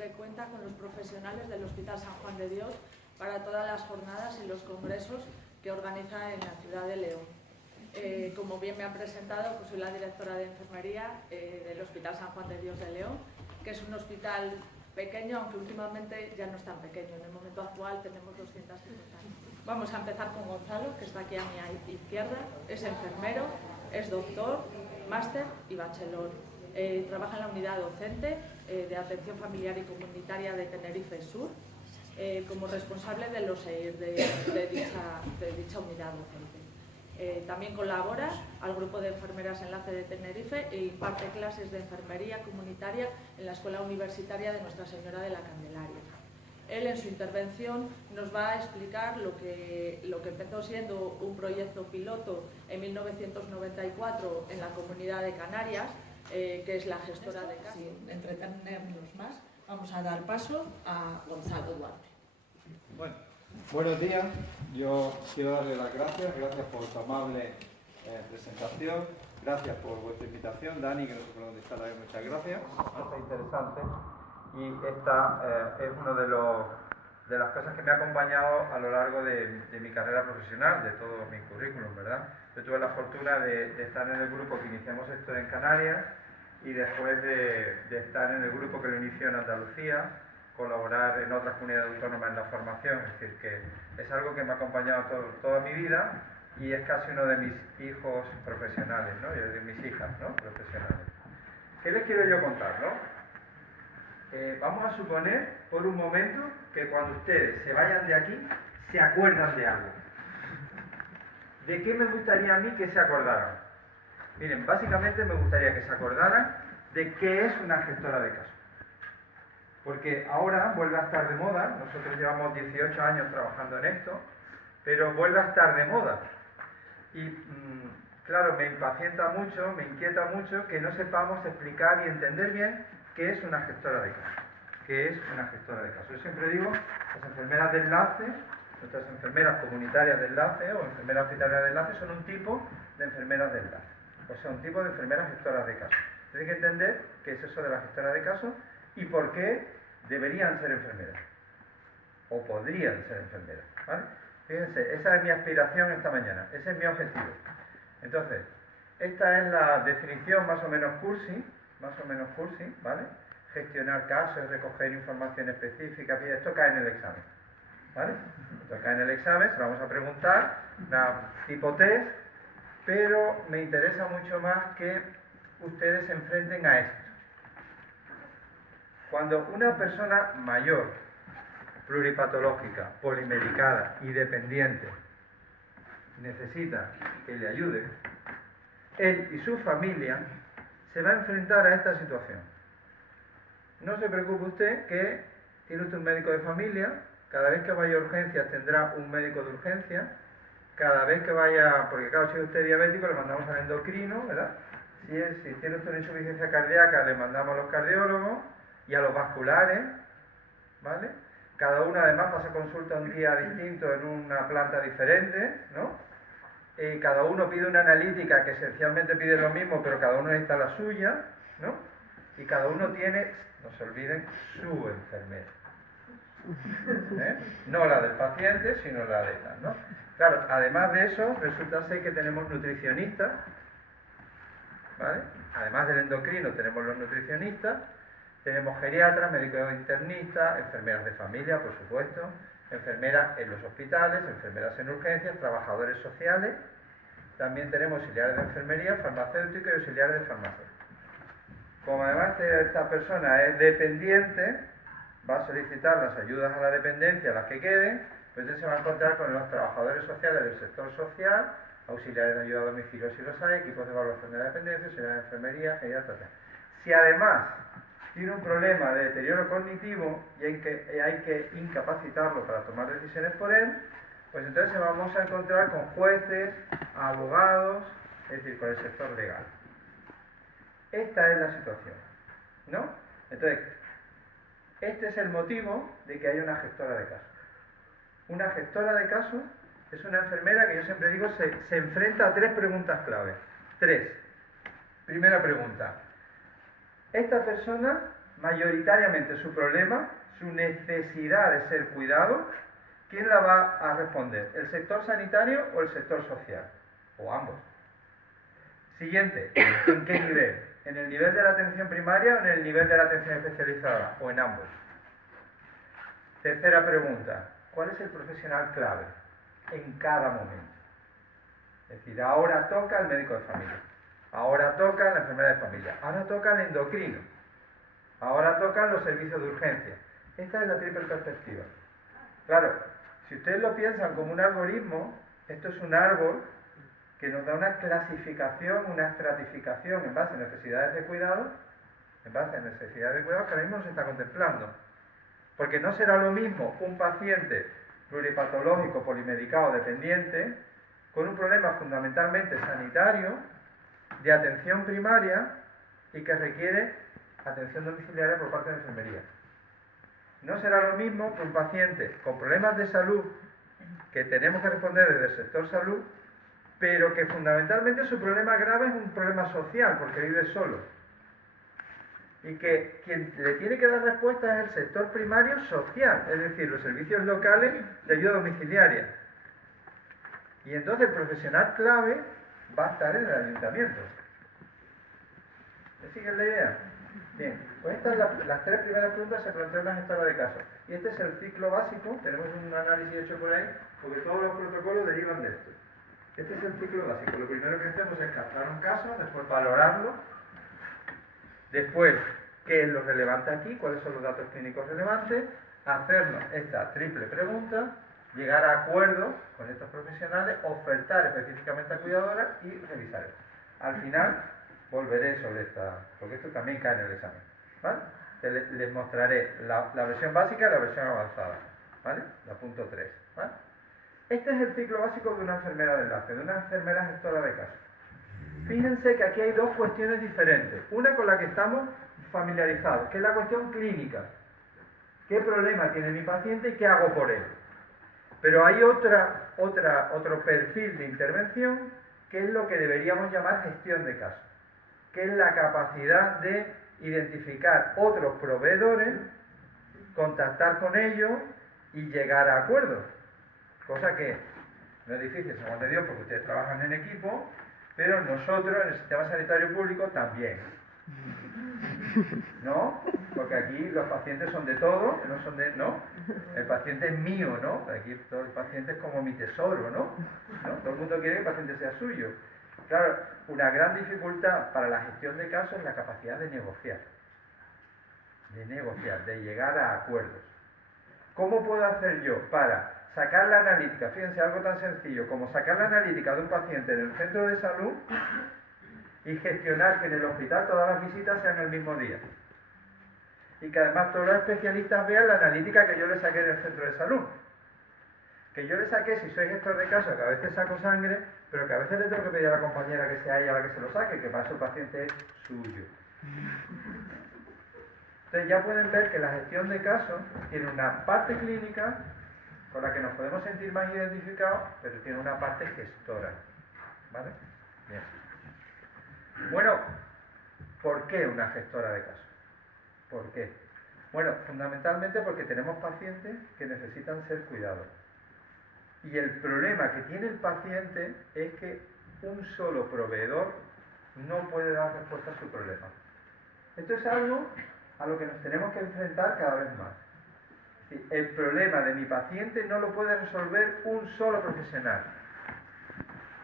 siempre cuenta con los profesionales del Hospital San Juan de Dios para todas las jornadas y los congresos que organiza en la ciudad de León. Como bien me han presentado, pues soy la directora de enfermería del Hospital San Juan de Dios de León, que es un hospital pequeño, aunque últimamente ya no es tan pequeño. En el momento actual tenemos 250. Vamos a empezar con Gonzalo, que está aquí a mi izquierda. Es enfermero, es doctor, máster y bachelor. Trabaja en la unidad docente de atención familiar y comunitaria de Tenerife Sur, como responsable de los EIR de dicha unidad docente. También colabora al grupo de enfermeras Enlace de Tenerife e imparte clases de enfermería comunitaria en la Escuela Universitaria de Nuestra Señora de la Candelaria. Él en su intervención nos va a explicar lo que empezó siendo un proyecto piloto en 1994 en la Comunidad de Canarias, que es la gestora de casos. Sin entretenernos más, vamos a dar paso a Gonzalo Duarte. Bueno, buenos días. Yo quiero darle las gracias por tu amable presentación. Gracias por vuestra invitación. Dani, que no sé por dónde está, muchas gracias. Está interesante. Y esta es una de las cosas que me ha acompañado a lo largo de mi carrera profesional, de todo mi currículum, ¿verdad? Yo tuve la fortuna de estar en el grupo que iniciamos esto en Canarias y después de estar en el grupo que lo inició en Andalucía, colaborar en otras comunidades autónomas en la formación, es decir, que es algo que me ha acompañado toda mi vida y es casi uno de mis hijos profesionales, ¿no? Y de mis hijas, ¿no? Profesionales. ¿Qué les quiero yo contar, no? Vamos a suponer por un momento que cuando ustedes se vayan de aquí se acuerdan de algo. ¿De qué me gustaría a mí que se acordaran? Miren, básicamente me gustaría que se acordaran de qué es una gestora de casos. Porque ahora vuelve a estar de moda, nosotros llevamos 18 años trabajando en esto, pero vuelve a estar de moda. Y claro, me impacienta mucho, me inquieta mucho que no sepamos explicar y entender bien qué es una gestora de casos. ¿Qué es una gestora de casos? Yo siempre digo, las enfermeras de enlace, nuestras enfermeras comunitarias de enlace o enfermeras hospitalarias de enlace son un tipo de enfermeras de enlace. O sea, un tipo de enfermeras gestoras de casos. Tienen que entender qué es eso de la gestora de casos y por qué deberían ser enfermeras. O podrían ser enfermeras. ¿Vale? Fíjense, esa es mi aspiración esta mañana. Ese es mi objetivo. Entonces, esta es la definición más o menos cursi, ¿vale? Gestionar casos, recoger información específica, esto cae en el examen, ¿vale? Esto cae en el examen, se lo vamos a preguntar, una tipo test, pero me interesa mucho más que ustedes se enfrenten a esto. Cuando una persona mayor, pluripatológica, polimedicada y dependiente necesita que le ayude, él y su familia se va a enfrentar a esta situación. No se preocupe usted que tiene usted un médico de familia, cada vez que vaya a urgencias tendrá un médico de urgencias, cada vez que vaya, porque claro, si usted es diabético le mandamos al endocrino, ¿verdad? Si tiene usted una insuficiencia cardíaca le mandamos a los cardiólogos y a los vasculares, ¿vale? Cada uno además pasa consulta un día distinto en una planta diferente, ¿no? Cada uno pide una analítica que esencialmente pide lo mismo, pero cada uno necesita la suya, ¿no? Y cada uno tiene, no se olviden, su enfermera. No la del paciente, sino la de esta, ¿no? Claro, además de eso, resulta ser que tenemos nutricionistas, ¿vale? Además del endocrino tenemos los nutricionistas, tenemos geriatras, médicos internistas, enfermeras de familia, por supuesto, enfermeras en los hospitales, enfermeras en urgencias, trabajadores sociales, también tenemos auxiliares de enfermería, farmacéuticos y auxiliares de farmacia. Como además esta persona es dependiente, va a solicitar las ayudas a la dependencia, las que queden, pues entonces se va a encontrar con los trabajadores sociales del sector social, auxiliares de ayuda a domicilio si los hay, equipos de evaluación de la dependencia, auxiliares de enfermería, geriatras. Si además tiene un problema de deterioro cognitivo y hay que incapacitarlo para tomar decisiones por él, pues entonces vamos a encontrar con jueces, abogados, es decir, con el sector legal. Esta es la situación, ¿no? Entonces, este es el motivo de que haya una gestora de casos. Una gestora de casos es una enfermera que yo siempre digo se enfrenta a 3 preguntas clave. 3. Primera pregunta. Esta persona mayoritariamente su problema, su necesidad de ser cuidado, ¿quién la va a responder? ¿El sector sanitario o el sector social? O ambos. Siguiente, ¿en qué nivel? ¿En el nivel de la atención primaria o en el nivel de la atención especializada? ¿O en ambos? Tercera pregunta, ¿cuál es el profesional clave en cada momento? Es decir, ahora toca el médico de familia, ahora toca la enfermera de familia, ahora toca el endocrino, ahora tocan los servicios de urgencia. Esta es la triple perspectiva. Claro, si ustedes lo piensan como un algoritmo, esto es un árbol que nos da una clasificación, una estratificación en base a necesidades de cuidado, que ahora mismo no se está contemplando. Porque no será lo mismo un paciente pluripatológico, polimedicado, dependiente, con un problema fundamentalmente sanitario, de atención primaria y que requiere atención domiciliaria por parte de la enfermería. No será lo mismo que un paciente con problemas de salud que tenemos que responder desde el sector salud, pero que fundamentalmente su problema grave es un problema social, porque vive solo. Y que quien le tiene que dar respuesta es el sector primario social, es decir, los servicios locales de ayuda domiciliaria. Y entonces el profesional clave va a estar en el ayuntamiento. ¿Me siguen la idea? Bien, pues estas las tres primeras preguntas se plantean en la gestora de casos. Y este es el ciclo básico, tenemos un análisis hecho por ahí, porque todos los protocolos derivan de esto. Este es el ciclo básico. Lo primero que hacemos es captar un caso, después valorarlo, después qué es lo relevante aquí, cuáles son los datos clínicos relevantes, hacernos esta triple pregunta, llegar a acuerdos con estos profesionales, ofertar específicamente a cuidadoras y revisar esto. Al final volveré sobre esta, porque esto también cae en el examen, ¿vale? Les mostraré la versión básica y la versión avanzada, ¿vale? La punto 3, ¿vale? Este es el ciclo básico de una enfermera de enlace, de una enfermera gestora de casos. Fíjense que aquí hay dos cuestiones diferentes. Una con la que estamos familiarizados, que es la cuestión clínica. ¿Qué problema tiene mi paciente y qué hago por él? Pero hay otro perfil de intervención que es lo que deberíamos llamar gestión de casos, que es la capacidad de identificar otros proveedores, contactar con ellos y llegar a acuerdos. Cosa que no es difícil, San Juan de Dios, porque ustedes trabajan en equipo, pero nosotros en el sistema sanitario público también. ¿No? Porque aquí los pacientes son de todo, no son de... ¿no? El paciente es mío, ¿no? Aquí todo el paciente es como mi tesoro, ¿no? Todo el mundo quiere que el paciente sea suyo. Claro, una gran dificultad para la gestión de casos es la capacidad de negociar. De llegar a acuerdos. ¿Cómo puedo hacer yo para sacar la analítica? Fíjense, algo tan sencillo como sacar la analítica de un paciente en el centro de salud y gestionar que en el hospital todas las visitas sean el mismo día. Y que además todos los especialistas vean la analítica que yo le saqué del centro de salud. Que yo le saqué, si soy gestor de casos, que a veces saco sangre, pero que a veces le tengo que pedir a la compañera que sea ella la que se lo saque, que para eso el paciente es suyo. Entonces ya pueden ver que la gestión de casos tiene una parte clínica con la que nos podemos sentir más identificados, pero tiene una parte gestora. ¿Vale? Bien. Bueno, ¿por qué una gestora de casos? ¿Por qué? Bueno, fundamentalmente porque tenemos pacientes que necesitan ser cuidados. Y el problema que tiene el paciente es que un solo proveedor no puede dar respuesta a su problema. Esto es algo a lo que nos tenemos que enfrentar cada vez más. El problema de mi paciente no lo puede resolver un solo profesional,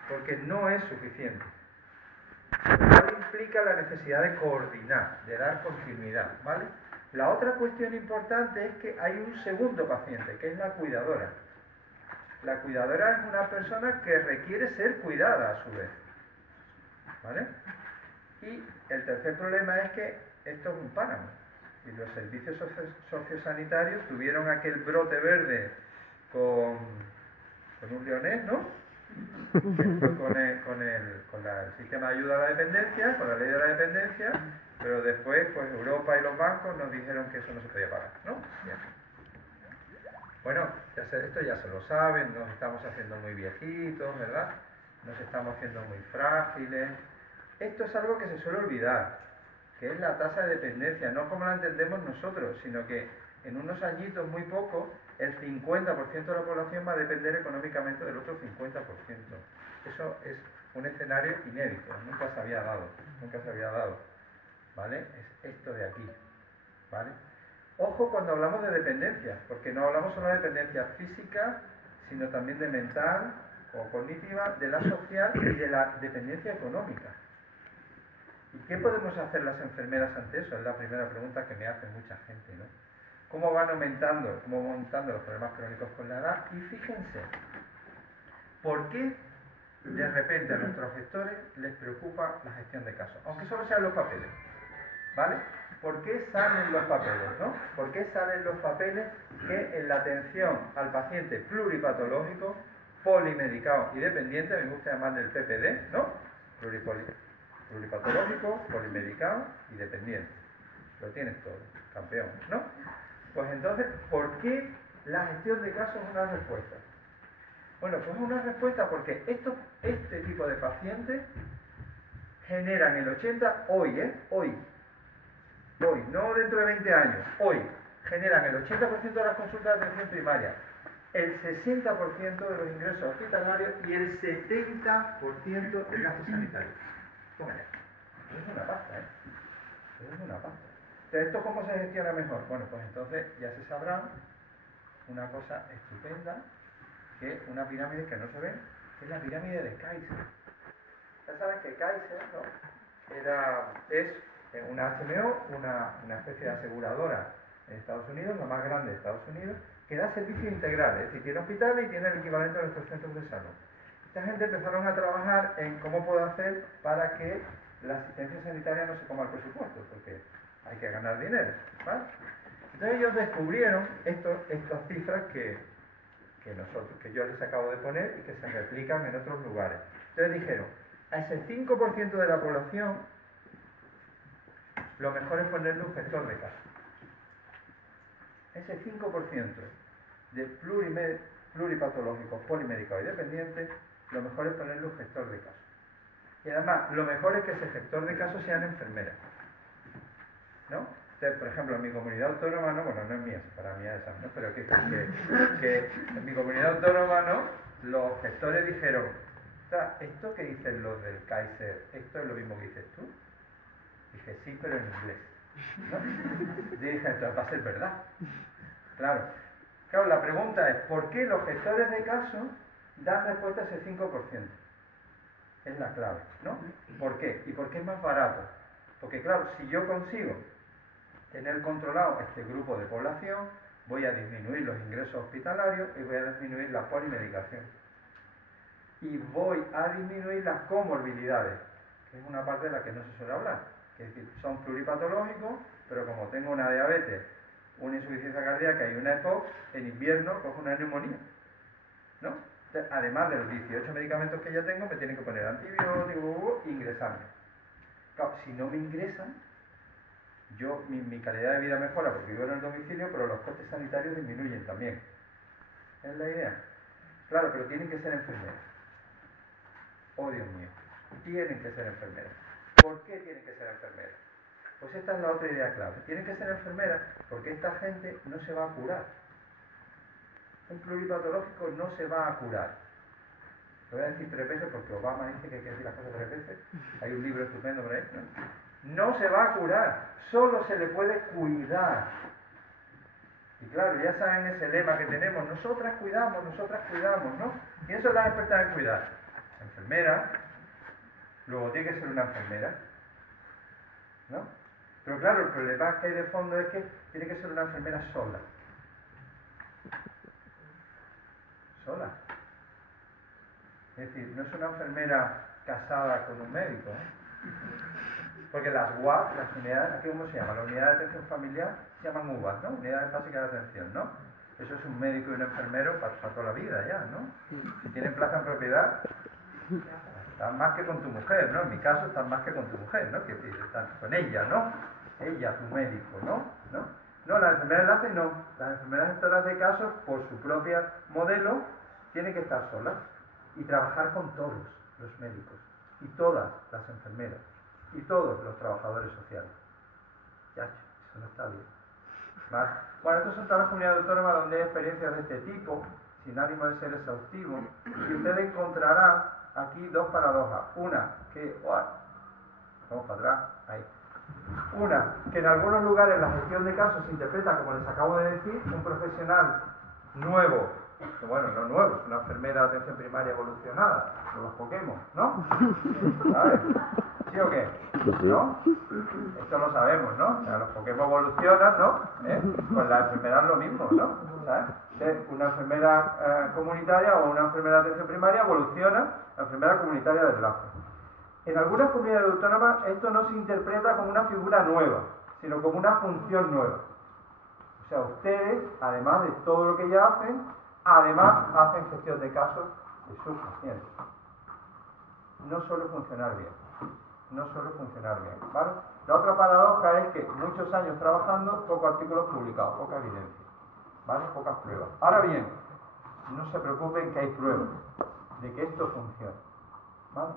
porque no es suficiente. Lo cual implica la necesidad de coordinar, de dar continuidad, ¿vale? La otra cuestión importante es que hay un segundo paciente, que es la cuidadora. La cuidadora es una persona que requiere ser cuidada a su vez, ¿vale? Y el tercer problema es que esto es un páramo. Y los servicios sociosanitarios tuvieron aquel brote verde con un leonés, ¿no? Que fue con el sistema de ayuda a la dependencia, con la ley de la dependencia, pero después pues Europa y los bancos nos dijeron que eso no se podía pagar, ¿no? Bien. Bueno, esto ya se lo saben, nos estamos haciendo muy viejitos, ¿verdad? Nos estamos haciendo muy frágiles. Esto es algo que se suele olvidar. que es la tasa de dependencia, no como la entendemos nosotros, sino que en unos añitos, muy poco, el 50% de la población va a depender económicamente del otro 50%. Eso es un escenario inédito, nunca se había dado, ¿vale? Es esto de aquí, ¿vale? Ojo cuando hablamos de dependencia, porque no hablamos solo de dependencia física, sino también de mental o cognitiva, de la social y de la dependencia económica. ¿Y qué podemos hacer las enfermeras ante eso? Es la primera pregunta que me hace mucha gente, ¿no? ¿Cómo van aumentando los problemas crónicos con la edad? Y fíjense, ¿por qué de repente a nuestros gestores les preocupa la gestión de casos? Aunque solo sean los papeles, ¿vale? ¿Por qué salen los papeles, no? ¿Por qué salen los papeles que en la atención al paciente pluripatológico, polimedicado y dependiente, me gusta llamarle el PPD, ¿no? Pluripatológico, polimedicado y dependiente. Lo tienes todo, campeón, ¿no? Pues entonces, ¿por qué la gestión de casos es una respuesta? Bueno, pues es una respuesta porque este tipo de pacientes generan el 80%, hoy, no dentro de 20 años, hoy, generan el 80% de las consultas de atención primaria, el 60% de los ingresos hospitalarios y el 70% de gastos sanitarios. Toma ya. Eso es una pasta, Eso es una pasta. Entonces, ¿esto cómo se gestiona mejor? Bueno, pues entonces ya se sabrá una cosa estupenda, que es una pirámide que no se ve, que es la pirámide de Kaiser. Ya saben que Kaiser, ¿no? es una HMO, una especie de aseguradora en Estados Unidos, la más grande de Estados Unidos, que da servicio integral, es decir, tiene hospitales y tiene el equivalente a nuestros centros de salud. Esta gente empezaron a trabajar en cómo puedo hacer para que la asistencia sanitaria no se coma el presupuesto, porque hay que ganar dinero, ¿vale? Entonces ellos descubrieron estas cifras que yo les acabo de poner y que se replican en otros lugares. Entonces dijeron, a ese 5% de la población, lo mejor es ponerle un gestor de caso. Ese 5% de pluripatológicos, polimedicados y dependientes, lo mejor es ponerle un gestor de caso. Y además, lo mejor es que ese gestor de caso sean enfermeras, ¿no? Entonces, por ejemplo, en mi comunidad autónoma, no, bueno, no es mía, para mí es esa, ¿no? Pero que en mi comunidad autónoma, ¿no? Los gestores dijeron, esto que dicen los del Kaiser, ¿esto es lo mismo que dices tú? Dije, sí, pero en inglés, ¿no? Y dije, entonces va a ser verdad. Claro, la pregunta es, ¿por qué los gestores de caso dan respuesta a ese 5%? Es la clave, ¿no? ¿Por qué? ¿Y por qué es más barato? Porque claro, si yo consigo tener controlado este grupo de población, voy a disminuir los ingresos hospitalarios y voy a disminuir la polimedicación. Y voy a disminuir las comorbilidades, que es una parte de la que no se suele hablar. Es decir, son pluripatológicos, pero como tengo una diabetes, una insuficiencia cardíaca y una EPOC, en invierno cojo una neumonía, ¿no? Entonces, además de los 18 medicamentos que ya tengo, me tienen que poner antibióticos e ingresarme. Claro, si no me ingresan, mi calidad de vida mejora porque vivo en el domicilio, pero los costes sanitarios disminuyen también. ¿Es la idea? Claro, pero tienen que ser enfermeras. Oh, Dios mío. Tienen que ser enfermeras. ¿Por qué tienen que ser enfermeras? Pues esta es la otra idea clave. Tienen que ser enfermeras porque esta gente no se va a curar. Un pluripatológico no se va a curar. Lo voy a decir 3 veces porque Obama dice que hay que decir las cosas 3 veces. Hay un libro estupendo por ahí, ¿no? No se va a curar, solo se le puede cuidar. Y claro, ya saben ese lema que tenemos, nosotras cuidamos, ¿no? Y eso es la experta en cuidar. Enfermera, luego tiene que ser una enfermera, ¿no? Pero claro, el problema que hay de fondo es que tiene que ser una enfermera sola. Es decir, no es una enfermera casada con un médico, Porque las UAF, las unidades, ¿aquí cómo se llama? La unidad de atención familiar se llaman UBAS, ¿no? Unidades básicas de atención, ¿no? Eso es un médico y un enfermero para toda la vida ya, ¿no? Si tienen plaza en propiedad, están más que con tu mujer, ¿no? En mi caso están más que con tu mujer, ¿no? Que están con ella, ¿no? Ella, tu médico, ¿no? No, las enfermeras la hacen, no. Las enfermeras gestoras de casos, por su propio modelo, tienen que estar solas y trabajar con todos los médicos y todas las enfermeras y todos los trabajadores sociales. Ya, eso no está bien. ¿Vale? Bueno, estas son todas las comunidades autónomas donde hay experiencias de este tipo, sin ánimo de ser exhaustivo, y ustedes encontrarán aquí dos paradojas. Una, que... vamos para atrás, ahí. Una, que en algunos lugares la gestión de casos se interpreta, como les acabo de decir, un profesional nuevo, que bueno, no nuevo, es una enfermera de atención primaria evolucionada, con los Pokémon, ¿no? ¿Sabes? ¿Sí o qué? ¿No? Esto lo sabemos, ¿no? O sea, los Pokémon evolucionan, ¿no? Con la enfermera es lo mismo, ¿no? ¿Sabes? Una enfermera comunitaria o una enfermera de atención primaria evoluciona la enfermera comunitaria de enlace. En algunas comunidades autónomas esto no se interpreta como una figura nueva, sino como una función nueva. O sea, ustedes, además de todo lo que ya hacen, además hacen gestión de casos de sus pacientes. No suele funcionar bien. No suele funcionar bien, ¿vale? La otra paradoja es que muchos años trabajando, pocos artículos publicados, poca evidencia, ¿vale? Pocas pruebas. Ahora bien, no se preocupen que hay pruebas de que esto funciona, ¿vale?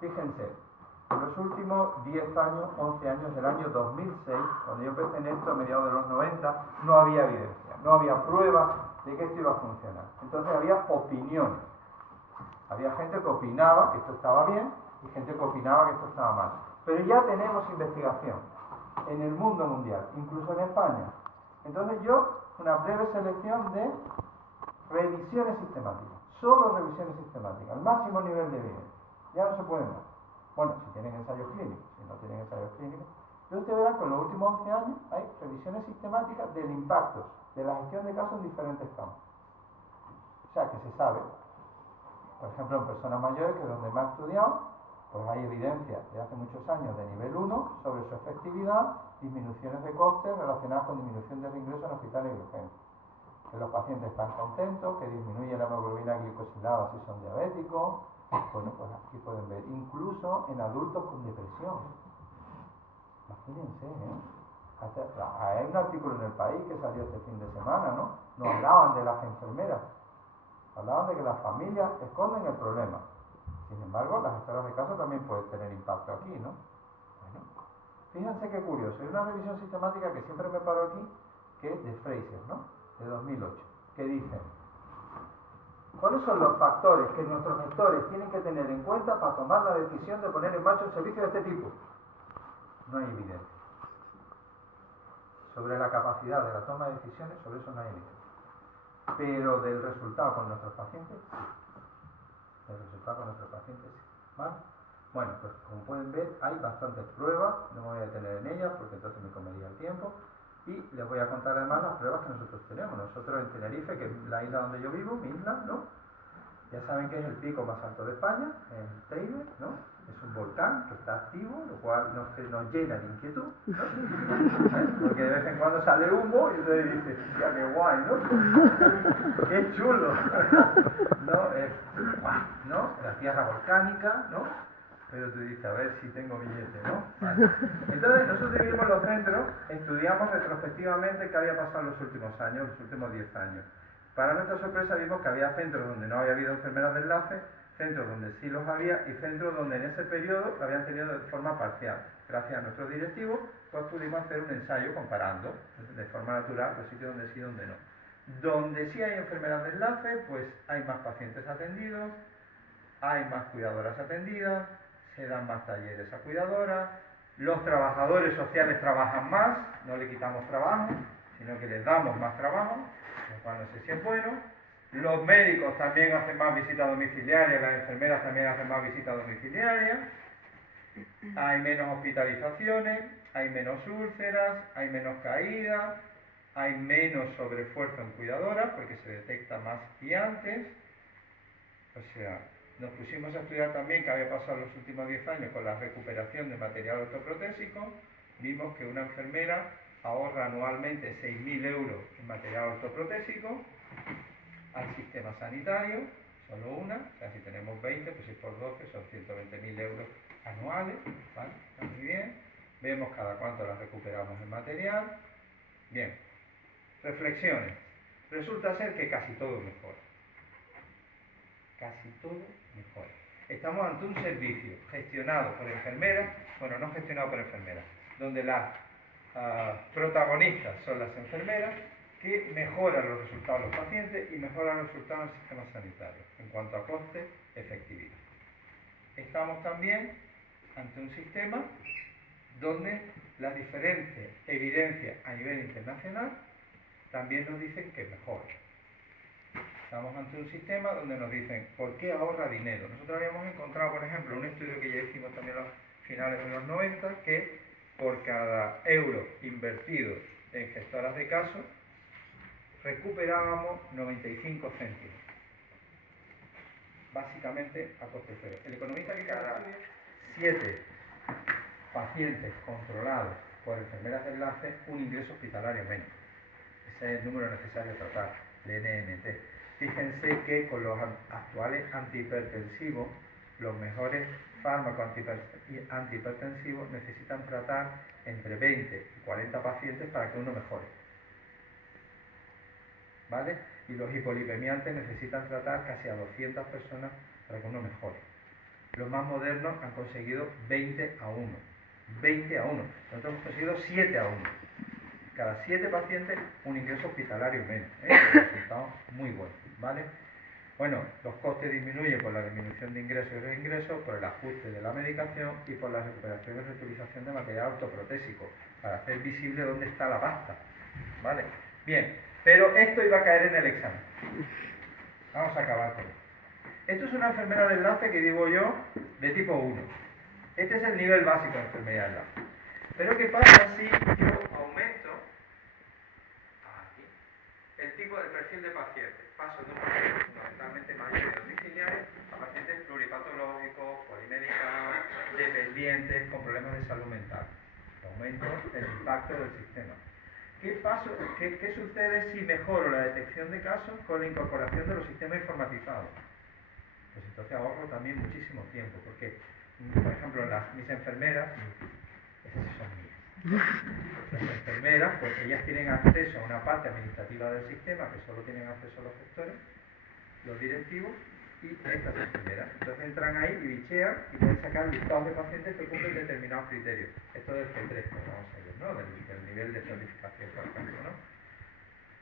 Fíjense, en los últimos 10 años, 11 años del año 2006, cuando yo empecé en esto a mediados de los 90, no había evidencia, no había pruebas de que esto iba a funcionar. Entonces había opiniones. Había gente que opinaba que esto estaba bien y gente que opinaba que esto estaba mal. Pero ya tenemos investigación en el mundo mundial, incluso en España. Entonces yo, una breve selección de revisiones sistemáticas, solo revisiones sistemáticas, al máximo nivel de evidencia. Ya no se pueden más. Bueno, si tienen ensayos clínicos, si no tienen ensayos clínicos. Entonces ustedes verán que en los últimos 11 años hay revisiones sistemáticas del impacto de la gestión de casos en diferentes campos. O sea que se sabe, por ejemplo, en personas mayores, que es donde más he estudiado, pues hay evidencia de hace muchos años de nivel 1 sobre su efectividad, disminuciones de costes relacionadas con disminución del ingreso en hospitales y urgencias. Que los pacientes están contentos, que disminuye la hemoglobina glicosilada si son diabéticos. Bueno, pues aquí pueden ver, incluso en adultos con depresión. Imagínense, hay un artículo en El País que salió este fin de semana, ¿no? No hablaban de las enfermeras, hablaban de que las familias esconden el problema. Sin embargo, las gestoras de casos también pueden tener impacto aquí, ¿no? Bueno, fíjense qué curioso, hay una revisión sistemática que siempre me paro aquí, que es de Fraser, ¿no? De 2008, que dice: ¿cuáles son los factores que nuestros gestores tienen que tener en cuenta para tomar la decisión de poner en marcha un servicio de este tipo? No hay evidencia. Sobre la capacidad de la toma de decisiones, sobre eso no hay evidencia. Pero del resultado con nuestros pacientes, sí. Del resultado con nuestros pacientes, sí. ¿Vale? Bueno, pues como pueden ver, hay bastantes pruebas, no me voy a detener en ellas porque entonces me comería el tiempo. Y les voy a contar además las pruebas que nosotros tenemos. Nosotros en Tenerife, que es la isla donde yo vivo, mi isla, ¿no? Ya saben que es el pico más alto de España, el Teide, ¿no? Es un volcán que está activo, lo cual nos llena de inquietud, ¿no? Porque de vez en cuando sale humo y ustedes dicen, ya qué guay, ¿no? Qué chulo, ¿no? La tierra volcánica, ¿no? Pero tú dices, a ver si tengo billete, ¿no? Vale. Entonces, nosotros dividimos los centros, estudiamos retrospectivamente qué había pasado en los últimos años, los últimos 10 años. Para nuestra sorpresa vimos que había centros donde no había habido enfermeras de enlace, centros donde sí los había y centros donde en ese periodo lo habían tenido de forma parcial. Gracias a nuestros directivos, pues pudimos hacer un ensayo comparando de forma natural los sitios donde sí y donde no. Donde sí hay enfermeras de enlace, pues hay más pacientes atendidos, hay más cuidadoras atendidas, se dan más talleres a cuidadoras, los trabajadores sociales trabajan más, no le quitamos trabajo, sino que les damos más trabajo, lo cual no sé si es bueno. Los médicos también hacen más visitas domiciliarias, las enfermeras también hacen más visitas domiciliarias, hay menos hospitalizaciones, hay menos úlceras, hay menos caídas, hay menos sobreesfuerzo en cuidadoras porque se detecta más y antes. O sea, nos pusimos a estudiar también qué había pasado en los últimos 10 años con la recuperación de material ortoprotésico. Vimos que una enfermera ahorra anualmente 6.000 euros en material ortoprotésico al sistema sanitario, solo una, o sea, si tenemos 20, pues 6 por 12 son 120.000 euros anuales, ¿vale? Está muy bien. Vemos cada cuánto la recuperamos en material. Bien, reflexiones. Resulta ser que casi todo mejora. Casi todo mejora. Estamos ante un servicio gestionado por enfermeras, bueno, no gestionado por enfermeras, donde las protagonistas son las enfermeras, que mejoran los resultados de los pacientes y mejoran los resultados del sistema sanitario en cuanto a coste, efectividad. Estamos también ante un sistema donde las diferentes evidencias a nivel internacional también nos dicen que mejora. Estamos ante un sistema donde nos dicen ¿por qué ahorra dinero? Nosotros habíamos encontrado, por ejemplo, un estudio que ya hicimos también a los finales de los 90, que por cada euro invertido en gestoras de casos recuperábamos 95 céntimos. Básicamente a coste cero. El economista que cada 7 pacientes controlados por enfermeras de enlace, un ingreso hospitalario menos. Ese es el número necesario a tratar, el NNT. Fíjense que con los actuales antihipertensivos, los mejores fármacos antihipertensivos necesitan tratar entre 20 y 40 pacientes para que uno mejore. ¿Vale? Y los hipolipemiantes necesitan tratar casi a 200 personas para que uno mejore. Los más modernos han conseguido 20 a 1. 20 a 1. Nosotros hemos conseguido 7 a 1. Cada 7 pacientes, un ingreso hospitalario menos. Resultado muy bueno. ¿Vale? Bueno, los costes disminuyen por la disminución de ingresos y reingresos, por el ajuste de la medicación y por la recuperación y reutilización de material ortoprotésico, para hacer visible dónde está la pasta. ¿Vale? Bien, pero esto iba a caer en el examen. Vamos a acabar con esto. Esto es una enfermera de enlace que digo yo de tipo 1. Este es el nivel básico de enfermería de enlace. Pero ¿qué pasa si yo aumento aquí el tipo de perfil de pacientes? Paso de un paciente fundamentalmente mayor y domiciliario a pacientes pluripatológicos, polimedicados, dependientes, con problemas de salud mental. Aumento el impacto del sistema. ¿Qué sucede si mejoro la detección de casos con la incorporación de los sistemas informatizados? Pues entonces ahorro también muchísimo tiempo, porque, por ejemplo, mis enfermeras, esas sí son mías. Las enfermeras, pues ellas tienen acceso a una parte administrativa del sistema que solo tienen acceso los gestores, los directivos y estas enfermeras. Entonces entran ahí y bichean y pueden sacar listados de pacientes que cumplen determinados criterios. Esto del C3, pues vamos a ver, ¿no? Del nivel de planificación, por ejemplo, ¿no?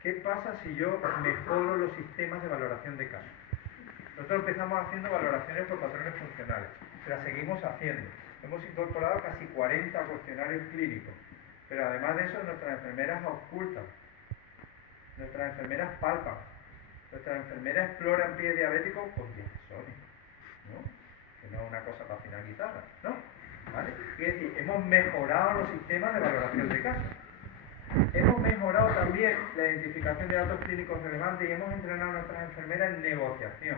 ¿Qué pasa si yo mejoro los sistemas de valoración de casos? Nosotros empezamos haciendo valoraciones por patrones funcionales, las seguimos haciendo. Hemos incorporado casi 40 cuestionarios clínicos, pero además de eso nuestras enfermeras ocultan, nuestras enfermeras palpan, nuestras enfermeras exploran pies diabéticos con diapasones, ¿no? Que no es una cosa para finalizarla, ¿no? ¿Vale? Es decir, hemos mejorado los sistemas de valoración de casos. Hemos mejorado también la identificación de datos clínicos relevantes y hemos entrenado a nuestras enfermeras en negociación.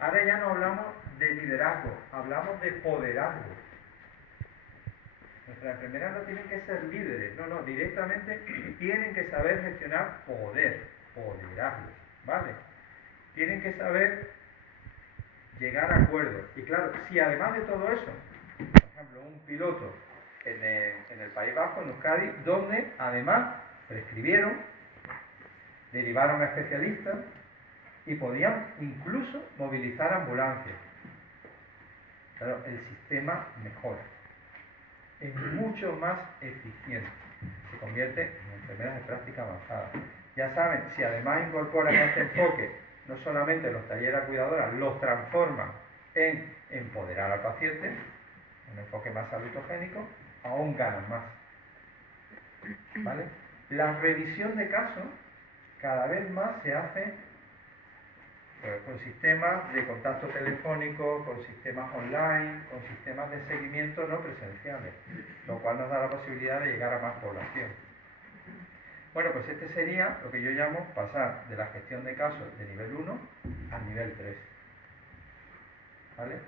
Ahora ya no hablamos de liderazgo, hablamos de poderazgo. Nuestras enfermeras no tienen que ser líderes, no, directamente tienen que saber gestionar poderazgo, ¿vale? Tienen que saber llegar a acuerdos. Y claro, si además de todo eso, por ejemplo, un piloto en el País Vasco, en Euskadi, donde además prescribieron, derivaron a especialistas y podían incluso movilizar ambulancias. Claro, el sistema mejora, es mucho más eficiente, se convierte en enfermeras de práctica avanzada. Ya saben, si además incorporan este enfoque, no solamente los talleres a cuidadoras, los transforman en empoderar al paciente, un enfoque más salutogénico, aún ganan más. ¿Vale? La revisión de casos cada vez más se hace con sistemas de contacto telefónico, con sistemas online, con sistemas de seguimiento no presenciales, lo cual nos da la posibilidad de llegar a más población. Bueno, pues este sería lo que yo llamo pasar de la gestión de casos de nivel 1 a nivel 3. ¿Vale?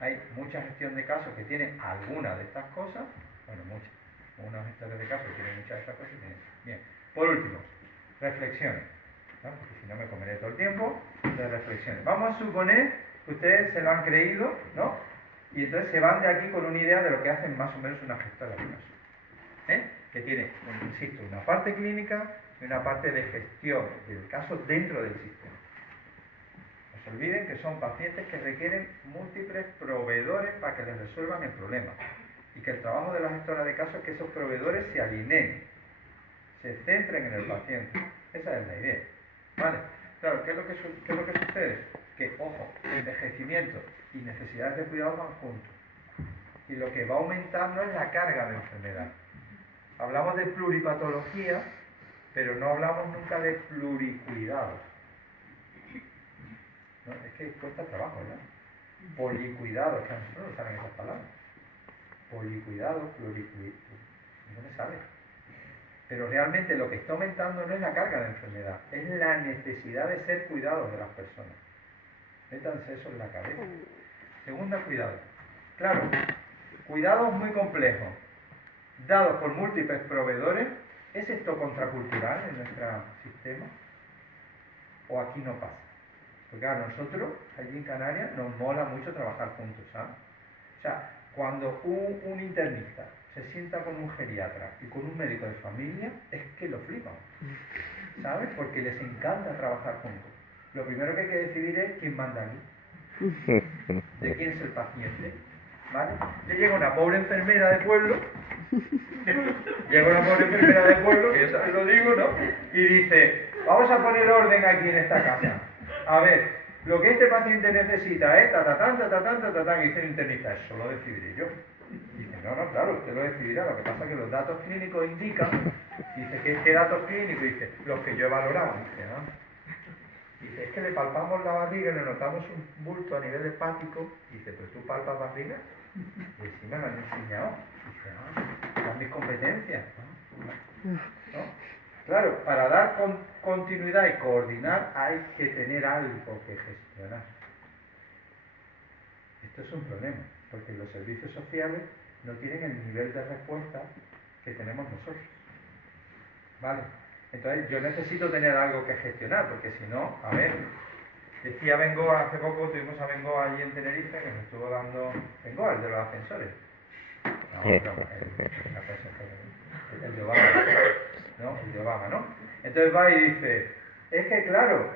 Hay mucha gestión de casos que tiene alguna de estas cosas, bueno, muchas. Unos gestores de casos que tienen muchas de estas cosas y tienen. Bien, por último, reflexiones. ¿No? Porque si no me comeré todo el tiempo de reflexiones. Vamos a suponer que ustedes se lo han creído, ¿no? Y entonces se van de aquí con una idea de lo que hacen más o menos una gestora de casos. Que tiene, insisto, una parte clínica y una parte de gestión del caso dentro del sistema. No se olviden que son pacientes que requieren múltiples proveedores para que les resuelvan el problema. Y que el trabajo de la gestora de casos es que esos proveedores se alineen, se centren en el paciente. Esa es la idea. ¿Vale? Claro, ¿qué es lo que sucede? Que, ojo, envejecimiento y necesidades de cuidado van juntos. Y lo que va aumentando es la carga de enfermedad. Hablamos de pluripatología, pero no hablamos nunca de pluricuidados. ¿No? Es que cuesta trabajo, ¿no? Policuidados, que a nosotros no saben esas palabras. Policuidados, pluricuidados, no se sabe. Pero realmente lo que está aumentando no es la carga de enfermedad, es la necesidad de ser cuidados de las personas. Métanse eso en la cabeza. Segunda, cuidado. Claro, cuidados muy complejos, dados por múltiples proveedores. ¿Es esto contracultural en nuestro sistema? ¿O aquí no pasa? Porque a nosotros, allí en Canarias, nos mola mucho trabajar juntos, ¿sabes? O sea, cuando un internista se sienta con un geriatra y con un médico de familia, es que lo flipan, ¿sabes? Porque les encanta trabajar juntos. Lo primero que hay que decidir es quién manda aquí, de quién es el paciente, ¿vale? Le llega una pobre enfermera de pueblo, que yo también lo digo, ¿no? Y dice, vamos a poner orden aquí en esta casa. A ver, lo que este paciente necesita es y dice el internista, eso lo decidiré yo. Y dice, no, claro, usted lo decidirá, lo que pasa es que los datos clínicos indican, dice, ¿qué datos clínicos? Dice, los que yo he valorado. Dice, ¿no? Dice, es que le palpamos la barriga, le notamos un bulto a nivel hepático. Dice, ¿pero tú palpas barriga? Y sí, me lo han enseñado. Dice, son mis competencias. ¿No? Claro, para dar continuidad y coordinar hay que tener algo que gestionar. Esto es un problema, porque los servicios sociales no tienen el nivel de respuesta que tenemos nosotros. ¿Vale? Entonces yo necesito tener algo que gestionar, porque si no, a ver, decía Bengoa, hace poco tuvimos a Bengoa allí en Tenerife, que nos estuvo dando Bengoa, el de los ascensores. No, el de Obama, ¿no? El de Obama, ¿no? Entonces va y dice, es que claro,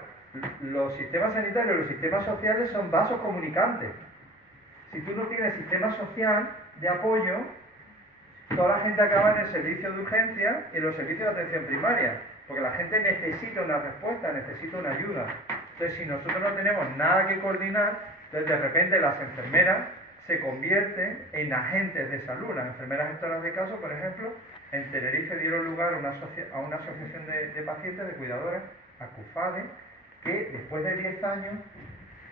los sistemas sanitarios, los sistemas sociales son vasos comunicantes. Si tú no tienes sistema social de apoyo, toda la gente acaba en el servicio de urgencia y en los servicios de atención primaria, porque la gente necesita una respuesta, necesita una ayuda. Entonces, si nosotros no tenemos nada que coordinar, entonces de repente las enfermeras se convierten en agentes de salud. Las enfermeras gestoras de casos, por ejemplo, en Tenerife dieron lugar a una asociación de pacientes, de cuidadoras, ACUFADE, que después de 10 años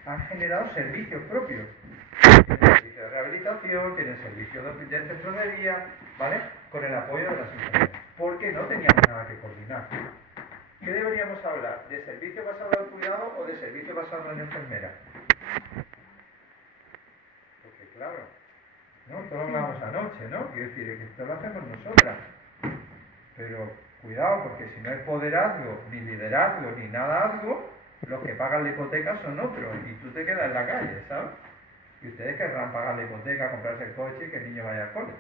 han generado servicios propios. Tienen servicios de rehabilitación, tienen servicios de centro de día, ¿vale? Con el apoyo de las enfermeras. Porque no teníamos nada que coordinar. ¿Qué deberíamos hablar? ¿De servicio basado al cuidado o de servicio basado en enfermera? Porque claro, ¿no? Esto lo hablamos anoche, ¿no? Quiero decir, que esto lo hacemos nosotras. Pero cuidado, porque si no hay poderazgo, ni liderazgo, ni nadazgo, los que pagan la hipoteca son otros y tú te quedas en la calle, ¿sabes? Y ustedes querrán pagar la hipoteca, comprarse el coche y que el niño vaya al cole.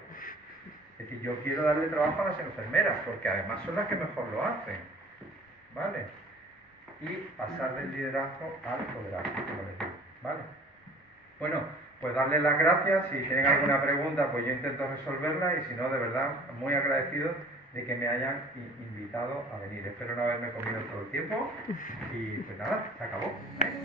Es decir, yo quiero darle trabajo a las enfermeras, porque además son las que mejor lo hacen, ¿vale? Y pasar del liderazgo al poderazgo, como les digo, ¿vale? Bueno, pues darles las gracias. Si tienen alguna pregunta, pues yo intento resolverla, y si no, de verdad, muy agradecido de que me hayan invitado a venir. Espero no haberme comido todo el tiempo y pues nada, se acabó, ¿eh?